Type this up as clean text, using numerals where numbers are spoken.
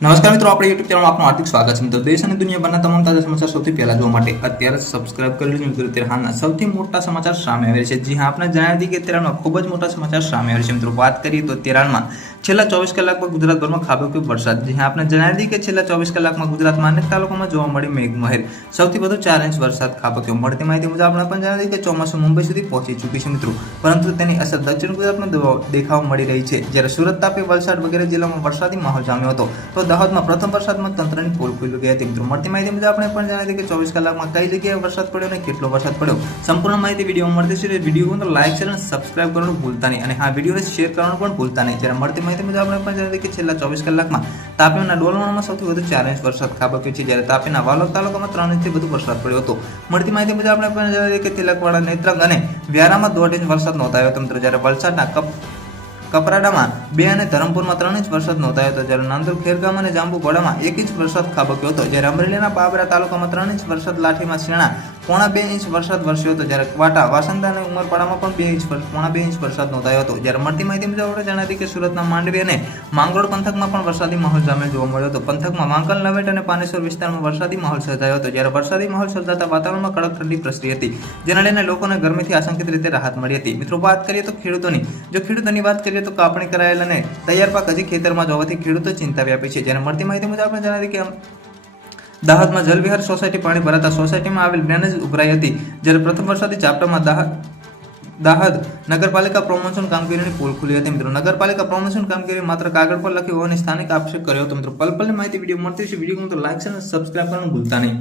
નમસ્કાર મિત્રો, આપણે યુટ્યુબ ચેનલમાં આપનું હાર્દિક સ્વાગત છે મિત્રો। દેશ અને દુનિયાભરના તમામ તાજા સમાચાર સૌથી પહેલા જોવા માટે અત્યારે સબસ્ક્રાઇબ કરી લેજો મિત્રો। ત્યારે હાલના સૌથી મોટા સમાચાર સામે આવ્યા છે। જી હા, આપણે જણાવી દઈએ કે અત્યારે ખૂબ જ મોટા સમાચાર સામે આવ્યા છે મિત્રો। વાત કરીએ તો અત્યારમાં છેલ્લા 24 કલાકમાં ગુજરાતભરમાં ખાબક્યો વરસાદ। જી હા, આપણે જણાવી દઈએ કે છેલ્લા 24 કલાકમાં ગુજરાતમાં અનેક તાલુકામાં જોવા મળી મેઘમહેર। સૌથી વધુ 4 ઇંચ વરસાદ ખાબક્યો। મળતી માહિતી મુજબ આપણે પણ જણાવી દઈએ કે ચોમાસું મુંબઈ સુધી પહોંચી ચૂકી છે મિત્રો, પરંતુ તેની અસર દક્ષિણ ગુજરાતમાં દેખાવા મળી રહી છે। જ્યારે સુરત, તાપી, વલસાડ વગેરે જિલ્લામાં વરસાદી માહોલ જામ્યો હતો, તો દાહોદમાં પ્રથમ વરસાદમાં તંત્રની પોલ ખુલી ગઈ હતી મિત્રો। મળતી માહિતી મુજબ આપણે પણ જણાવી કે 24 કલાકમાં કઈ જગ્યાએ વરસાદ પડ્યો અને કેટલો વરસાદ પડ્યો, સંપૂર્ણ માહિતી વિડીયોમાં મળતી છે। વિડીયો લાઈક શેર અને સબસ્ક્રાઇબ કરવાનું ભૂલતા નહીં, અને હા, વિડીયોને શેર કરવાનું પણ ભૂલતા નહીં। જ્યારે મળતી માહિતી મુજબ આપણે પણ જણાવી કે છેલ્લા 24 કલાકમાં તાપીના ડોલવણમાં સૌથી વધુ 4 ઇંચ વરસાદ ખાબક્યો છે, જ્યારે તાપીના વાલોદ તાલુકામાં 3 ઇંચથી વધુ વરસાદ પડ્યો હતો। મળતી માહિતી મુજબ આપણે પણ જણાવી કે તિલકવાડા, નેત્રંગ અને વ્યારામાં 1.5 ઇંચ વરસાદ નોંધાયો હતો મિત્રો। જ્યારે વલસાડના કપરાડામાં 2 અને ધરમપુરમાં 3 ઇંચ વરસાદ નોંધાયો હતો। જ્યારે નાંદોર, ખેરગામ અને જાંબુઘોડામાં 1 ઇંચ વરસાદ ખાબક્યો હતો। જ્યારે અમરેલીના બાબરા તાલુકામાં 3 ઇંચ વરસાદ, લાઠીમાં શેણા 1.5 ઇંચ વરસાદ વરસ્યો હતો। જ્યારે વાટા, વાસંદા અને ઉમરપાડામાં પણ 1.5 ઇંચ વરસાદ નોંધાયો હતો। જ્યારે મળતી માહિતી મુજબ આપણે જણાવી કે સુરતના માંડવી અને માંગરોળ પંથકમાં પણ વરસાદી માહોલ જામેલ જોવા મળ્યો હતો। પંથકમાં માંકલ, નવેટ અને પાનેશ્વર વિસ્તારમાં વરસાદી માહોલ સર્જાયો હતો। જ્યારે વરસાદી માહોલ સર્જાતા વાતાવરણમાં કડક ઠંડી પ્રસરી હતી, જેના લઈને લોકોને ગરમીથી આશંકિત રીતે રાહત મળી હતી મિત્રો। વાત કરીએ તો ખેડૂતોની વાત કરીએ તો કાપણી કરાયેલ અને તૈયાર પાક હજી ખેતરમાં જોવાથી ખેડૂતો ચિંતા વ્યાપી છે। જ્યારે મળતી માહિતી મુજબ આપણે જણાવી કે દાહોદમાં જલવિહાર સોસાયટી પાણી ભરાતા સોસાયટીમાં આવેલ ડ્રેનેજ ઉભરાઈ હતી। જ્યારે પ્રથમ વરસાદી ઝાપટામાં દાહોદ નગરપાલિકા પ્રમોશન કામગીરીની પોલ ખુલી હતી મિત્રો। નગરપાલિકા પ્રમોશન કામગીરી માત્ર કાગળ પર લખી હોવાની સ્થાનિક આક્ષેપ કર્યો હતો મિત્રો। પલ પલની માહિતી વિડીયો મળતી છે, વિડીયો તો લાઈક અને સબસ્ક્રાઇબ કરવાનું ભૂલતા નહીં।